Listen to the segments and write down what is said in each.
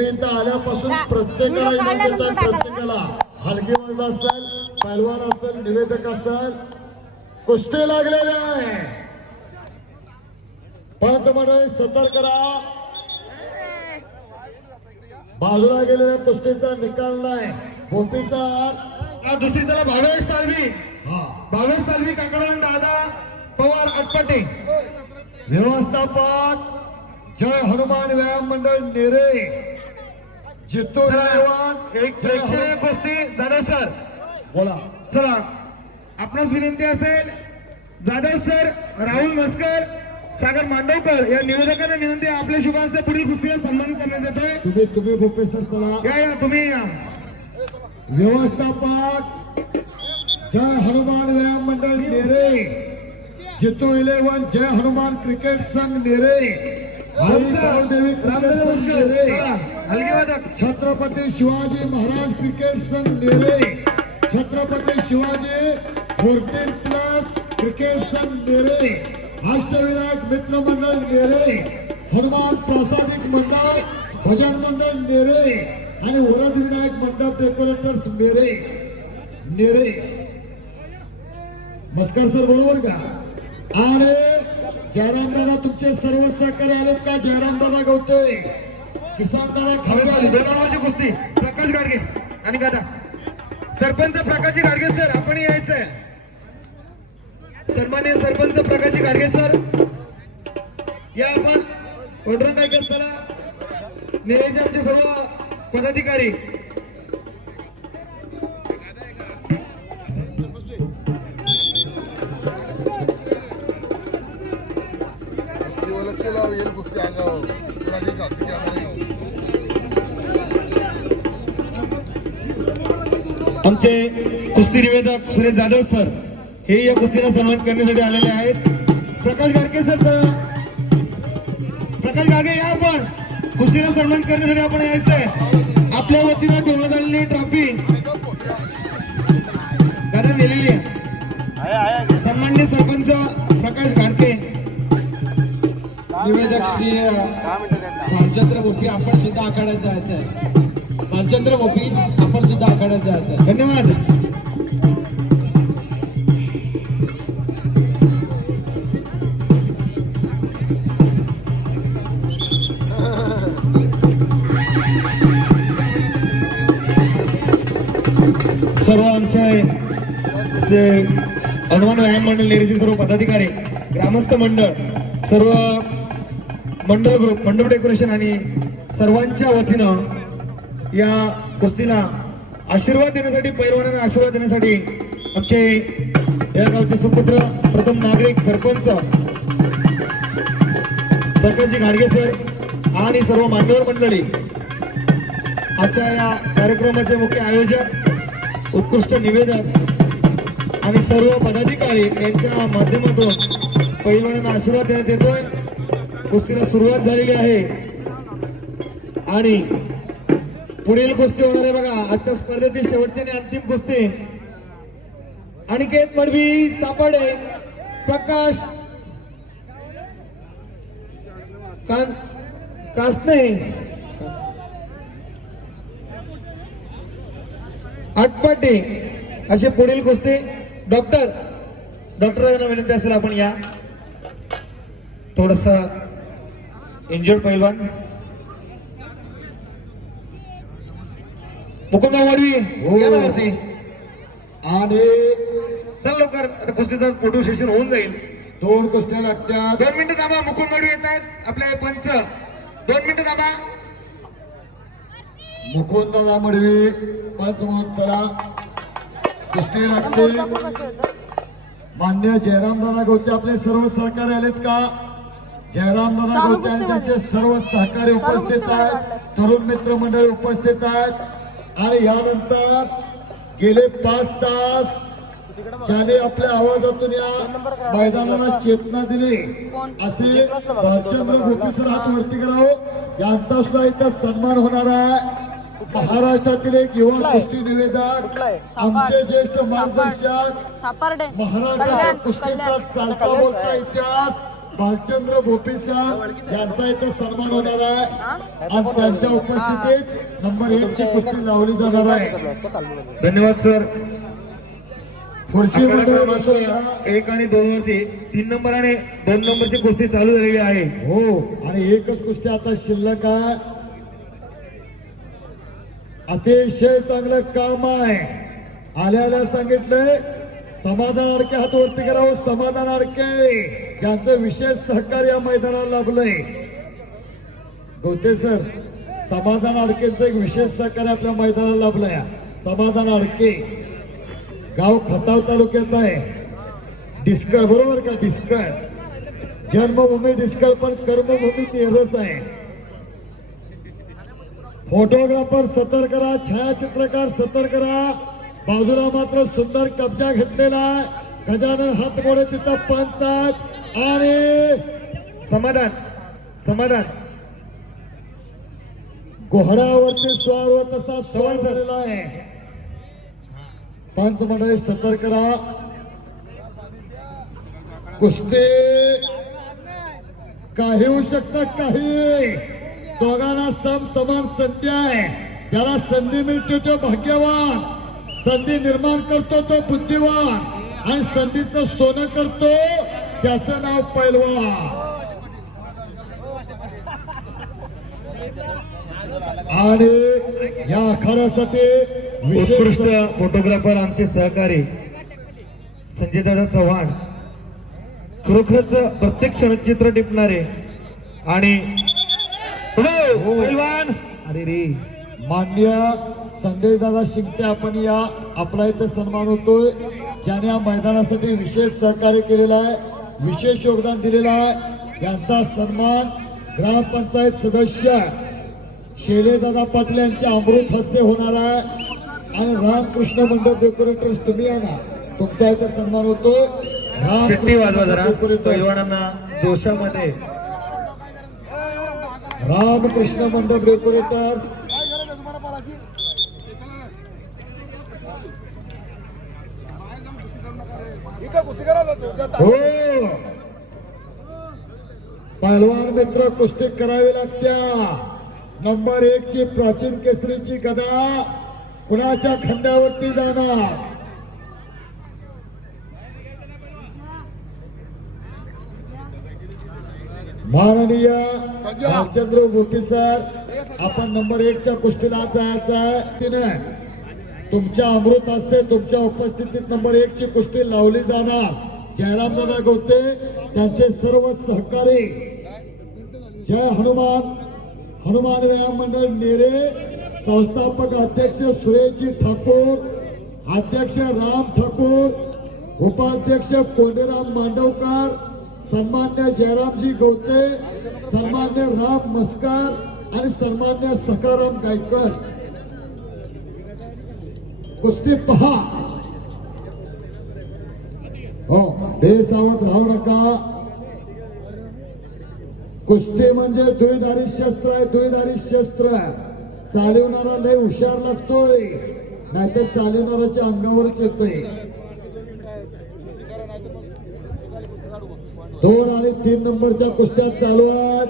इथं आल्यापासून प्रत्येकाला इनाम देतात. प्रत्येकाला हलगी वजन असेल, पहलवान असेल, निवेदक असेल, कुस्ती लागलेले आहे. पंच मंडळी सतर्क करा. बाजूला गेलेल्या कुस्तीचा निकाल नाही. भोपीचा दुसरी त्याला भावेश सालवी, हा भावेश सालवी काकडवान दादा पवार अटपटे. व्यवस्थापक जय हनुमान व्यायाम मंडळ नेरे. जितू एक प्रेक्षणीय कुस्ती जाधव सर. बोला. चला आपणास विनंती असेल, जाधव सर, राहुल मस्कर, सागर मांडवकर या निवेदकांना विनंती आहे, आपल्या शुभ हस्ते पुढील कुस्तीला सन्मान करण्यात येतोय. तुम्ही भूपेसर चला. या तुम्ही या. व्यवस्थापक जय हनुमान व्यायाम मंडळ नेरे. जितू 11 जय हनुमान क्रिकेट संघ नेरे. देवी क्रिकेट संघ नेरे. हलगी वादक छत्रपती शिवाजी महाराज क्रिकेट संघ नेरे. छत्रपती शिवाजी 14+ क्रिकेट संघ नेरे. अष्टविनायक मित्र मंडळ नेरे. हनुमान प्रासादिक मंडळ, भजन मंडळ नेरे आणि वरद विनायक मंडप डेकोरेटर्स नेरे. मस्कर सर बरोबर का? आणि जयराम दादा तुमचे सर्व सहकारी आलेत का? जयराम दादा गवतोय, किसान दादा खावे आले. बेनावाची कुस्ती प्रकाश गाडगे आणि गादा सरपंच प्रकाशी गाडगे सर, आपण यायचंय. सन्माननीय सरपंच प्रकाशी गाडगे सर या. आपण वडरंग ऐकत चला. नेहेचे आमचे सर्व पदाधिकारी. आमचे कुस्ती निवेदक सुरेश जाधव सर हे या कुस्तीला सन्मान करण्यासाठी आलेले आहेत. प्रकाश गाडगे सर, प्रकाश गाडगे या. आपण कुस्तीला सन्मान करण्यासाठी आपण यायचंय. आपल्या वतीनं ठेवण्यात आलेली ट्रॉफी गादा नेलेली आहे. सन्माननीय सरपंच प्रकाश गाडगे, निवेदक श्री भालचंद्र भोपी, आपण सुद्धा आखाड्यात जायचं आहे. भालचंद्र भोपी, आपण सुद्धा आखाड्यात जायचं आहे. धन्यवाद. सर्व आमचे हनुमान व्यायाम मंडळ नेरीचे सर्व पदाधिकारी, ग्रामस्थ मंडळ, सर्व मंडळ ग्रुप, मंडप डेकोरेशन आणि सर्वांच्या वतीनं या कुस्तीला आशीर्वाद देण्यासाठी, पैलवानांना आशीर्वाद देण्यासाठी आमचे या गावचे सुपुत्र, प्रथम नागरिक, सरपंच प्रकाशजी गाडगे सर आणि सर्व मान्यवर मंडळी, आजच्या या कार्यक्रमाचे मुख्य आयोजक, उत्कृष्ट निवेदक आणि सर्व पदाधिकारी यांच्या माध्यमातून पैलवानांना आशीर्वाद देण्यात येतोय. कुस्तीला सुरुवात झालेली आहे आणि पुढील कुस्ती होणार आहे बघा. आजच्या स्पर्धेतील शेवटची आणि अंतिम कुस्ती. अनिकेत मडवी सापाडे, प्रकाश कासने आटपाटे असे पुढील कुस्ती. डॉक्टरांना विनंती असेल आपण या. थोडसा इंजर्ड पैलवान मुकुंद वडवी या ना वरती. आणि चल लवकर, आता कुस्तीचं फोटो सेशन होऊन जाईल. 2 कुस्त्या लागत्या. 2 मिनिटं थांबा. मुकुंद वडवी येत आहेत आपले पंच. 2 मिनिटं थांबा. मुकुंदाला मडवी पंच म्हणून चला. कुस्ती लागते. मान्य जयरामदादा गवते आपले सर्व सहकारी आलेत का? जयरामदादा गवते आणि त्यांचे सर्व सहकारी उपस्थित आहेत. तरुण मित्र मंडळी उपस्थित आहेत. आणि यानंतर गेले 5 तास ज्याने आपल्या आवाजातून या मैदानाला चेतना दिली असे भालचंद्र भोपी सर हात वरती करावं. यांचा सुद्धा इथं सन्मान होणार आहे. महाराष्ट्रातील एक युवा कुस्ती निवेदक, आमचे ज्येष्ठ मार्गदर्शक, महाराष्ट्राच्या कुस्तीचा चालता बोलता इतिहास भालचंद्र भोपी सर यांचा इथे सन्मान होणार आहे आणि त्यांच्या उपस्थितीत नंबर 1 ची कुस्ती लावली जाणार आहे. धन्यवाद सर. पुढची मंडळी बसूया. 1 आणि 2 वरती 3 नंबर आणि 2 नंबरची कुस्ती चालू झालेली आहे. हो, आणि एकच कुस्ती आता शिल्लक आहे. अतिशय चांगलं काम आहे. आल्याला सांगितलंय समाधान अडके हात वरती करावं. समाधान अडके ज्यांचं विशेष सहकार्य या मैदानाला लाभलंय. गवते सर, समाधान अडकेंचं एक विशेष सहकार्य आपल्या मैदानाला लाभलंय. समाधान अडके गाव खटाव तालुक्यात आहे. डिस्कळ बरोबर का? डिस्कळ जन्मभूमी डिस्कळ पण कर्मभूमी नेरच आहे. फोटोग्राफर सतर्क करा, छायाचित्रकार सतर्क करा. बाजूला मात्र सुंदर कब्जा घेतलेला आहे. गजानन हातमोडे तिथं पंचायत आणि समाधान समाधान घोड्यावरती स्वार व तसा स्वार झालेला आहे. पंच मंडळी सतर्क करा. कुस्ती काही होऊ शकतं, काही दोघांना समान संधी आहे. ज्याला संधी मिळते तो भाग्यवान, संधी निर्माण करतो तो बुद्धिवान, आणि संधीचं सोनं करतो त्याचं नाव पैलवान. आणि या आखाड्यासाठी उत्कृष्ट विशेष फोटोग्राफर आमचे सहकारी संजय दादा चव्हाण, खरोखरच प्रत्येक क्षणचित्र टिपणारे आणि पैलवान. अरे रे, मान्य संजय दादा शिंगटे आपण या आपला इथे सन्मान होतोय. ज्याने या मैदानासाठी विशेष सहकार्य केलेलं आहे, विशेष योगदान दिलेलं आहे. यांचा सन्मान ग्रामपंचायत सदस्य शैलेदादा पाटील यांच्या अमृत हस्ते होणार आहे. आणि रामकृष्ण मंडप डेकोरेटर्स तुम्ही या ना, तुमचा इथे सन्मान होतोय. शिट्टी वाजवा जरा डेकोरेटर्स पैलवानांना जोशामध्ये. रामकृष्ण मंडप डेकोरेटर्स हो. पहलवान मित्र कुस्ती करावी लागत्या. नंबर 1 ची प्राचीन केसरीची गदा कुणाच्या खंड्यावरती जाणार. माननीय भालचंद्र भोपी सर, आपण नंबर 1 च्या कुस्तीला जायचं आहे. तिने तुमच्या अमृत हस्ते तुमच्या उपस्थितीत नंबर 1 ची कुस्ती लावली जाणार. जयरामदादा गवते त्यांचे सर्व सहकारी. जय हनुमान. हनुमान व्यायाम मंडळ नेरे, संस्थापक अध्यक्ष सुरेशजी ठाकूर, अध्यक्ष राम ठाकूर, उपाध्यक्ष कोंडेराम मांडवकर, सन्मान्य जयरामजी गवते, सन्मान्य राम मस्कर आणि सन्मान्य सखाराम गायकर. कुस्ती पहा. हो, बेसावध राहू नका. कुस्ती म्हणजे दुईधारी शस्त्र आहे. दुईधारी शस्त्र चालवणारा लय हुशार लागतोय, नाहीतर चालवणाऱ्याच्या अंगावरच येतोय. 2 आणि 3 नंबरच्या कुस्त्या चालू आहेत.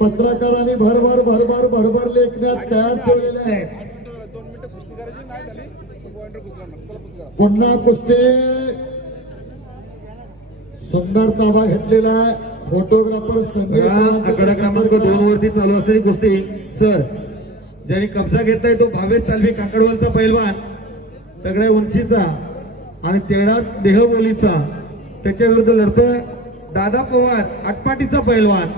पत्रकारांनी भरभर लेखण्यात तयार ठेवलेले आहेत. पुन्हा कुस्ती सुंदर ताबा घेतलेला आहे. फोटोग्राफर संजय आकडा क्रमांक 2 वरती चालू असलेली कुस्ती सर, ज्यांनी कब्जा घेतलाय तो भावेश सालवी काकडवालचा पैलवान, तगड्या उंचीचा आणि तेवढाच देहबोलीचा. त्याच्या विरुद्ध लढतोय दादा पवार आटपाटीचा पैलवान.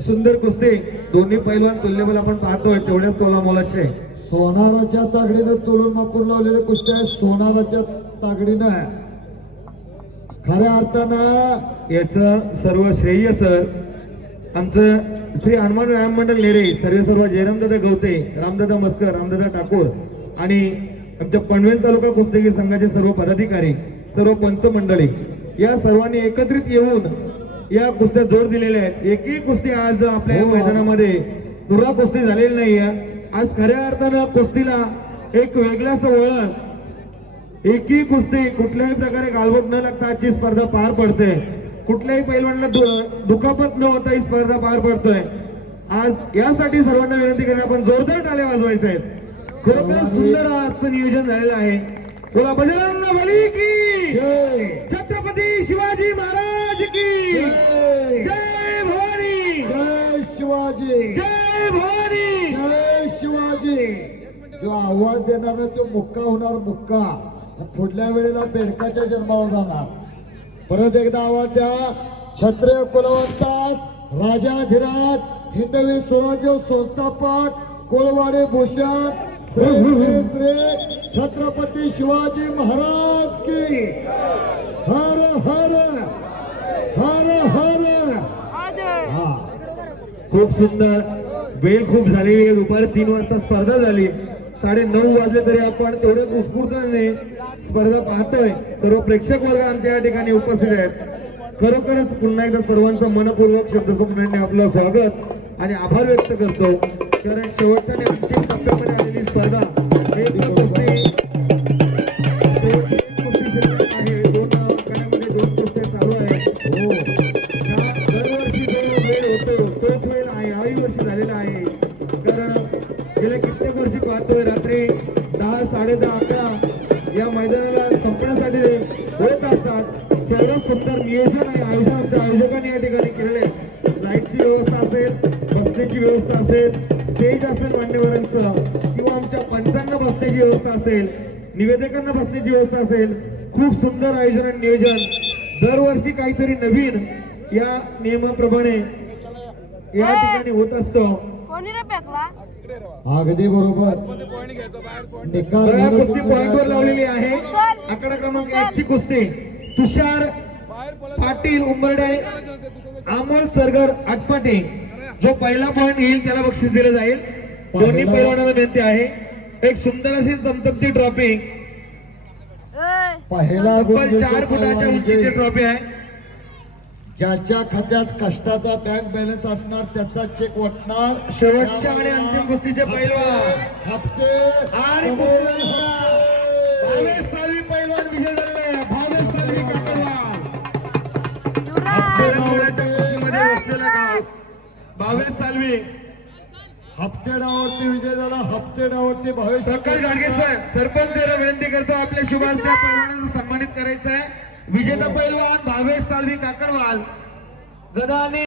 सुंदर कुस्ती, दोन्ही पैलवान तुल्यबल आपण पाहतोय तेवढ्याच तोला मोलाचे. सोनाराच्या तागडीनं तोलून मापून लावलेले कुस्त्या आहे. सोनाराच्या तागडीनं खऱ्या अर्थानं याचं सर्व श्रेय सर आमचं श्री हनुमान व्यायाम मंडळ नेरे, सर्व जयरामदादा गवते, रामदादा मस्कर, रामदादा ठाकूर आणि आमच्या पनवेल तालुका कुस्तीगीर संघाचे सर्व पदाधिकारी, सर्व पंच मंडळी या सर्वांनी एकत्रित येऊन या कुस्त्या जोर दिलेल्या आहेत. एकही कुस्ती आज आपल्या या मैदानामध्ये दुर्रा कुस्ती झालेली नाही आहे. आज खऱ्या अर्थानं कुस्तीला एक वेगळंच वळण एकही कुस्ती कुठल्याही प्रकारे गालबोट न लागता आजची स्पर्धा पार पडते. कुठल्याही पैलवानला दुखापत न होता ही स्पर्धा पार पडतोय. आज यासाठी सर्वांना विनंती करणे आपण जोरदार टाळ्या वाजवायचे आहेत. खरोखर सुंदर आजचं नियोजन झालेलं आहे. बोला बजरंग बली की जय. छत्रपती शिवाजी महाराज की जय. जय भवानी जय शिवाजी. जय भवानी. जय शिवाजी. जो आवाज देणार ना तो मुक्का होणार मुक्का. आणि पुढल्या वेळेला बेडकाच्या जन्माला जाणार. परत एकदा आवाज द्या. क्षत्रिय कुलवंतास राजाधिराज हिंदवी स्वराज्य संस्थापक कोळवाडे भूषण श्री श्री श्री छत्रपती शिवाजी महाराज की हर हर हर हर. हा खूप सुंदर. वेळ खूप झालेली आहे. दुपारी 3 वाजता स्पर्धा झाली. 9:30 वाजले तरी आपण तेवढ्याच उत्स्फूर्तपणे स्पर्धा पाहतोय. सर्व प्रेक्षक वर्ग आमच्या या ठिकाणी उपस्थित आहेत. खरोखरच पुन्हा एकदा सर्वांचं मनपूर्वक शब्दसंपन्याने आपलं स्वागत आणि आभार व्यक्त करतो. कारण शेवटच्या आणि अंतिम टप्प्यामध्ये आलेली स्पर्धा एक कुस्ती शिल्लक आहे. 2 आखाड्यामध्ये 2 कुस्त्या चालू आहेत. दरवर्षी जो वेळ होतो तोच वेळ आहे. याही वर्षी झालेला आहे. कारण गेल्या कित्येक वर्षी पाहतोय रात्री 10, 10:30, 11 या मैदानाला संपण्यासाठी होत असतात. तेवढं सुंदर नियोजन आणि आयोजन आमच्या आयोजकांनी या ठिकाणी केलेले आहे. लाईटची व्यवस्था असेल, बसण्याची व्यवस्था असेल, स्टेज असेल मान्यवरांचं, किंवा आमच्या पंचांना बसण्याची व्यवस्था असेल, निवेदकांना बसण्याची व्यवस्था असेल. खूप सुंदर आयोजन आणि नियोजन. दरवर्षी काहीतरी नवीन या नियमाप्रमाणे या ठिकाणी होत असतो. कोणी रे फेकला? अगदी बरोबर. निकाल बघा, घेणं कुस्ती जिम्मेदार पॉइंटवर लावलेली आहे. चल. आकडा क्रमांक 1 ची कुस्ती तुषार पाटील उंबर्डे आणि अमोल सरगर आटपाटे. जो पहिला पॉइंट येईल त्याला बक्षीस दिलं जाईल. दोन्ही पैलवानांना विनंती आहे. एक सुंदर अशी चमचमती ट्रॉफी, ए, पहिला गुण तब्बल 4 फुटाच्या उंचीची ट्रॉफी आहे. ज्याच्या खात्यात कष्टाचा बँक बॅलन्स असणार त्याचा चेक वाटणार. शेवटच्या आणि अंतिम कुस्तीचे पैलवान हप्ते आणि भावेश सालवी पैलवान विजय झाले. भावेश सालवी काकरवाल. युवराज. खेळाच्या कुस्तीमध्ये बसलेला गाव भावेश सालवी. हप्ते डावावरती विजय झाला. हप्ते डावावरती भावेश प्रकाश गाडगेश्वर सरपंच यांना विनंती करतो आपल्या शुभास त्या पैलवानांना सन्मानित करायचं आहे. विजेता पैलवान भावेश सालवी काकडवाल. गदाने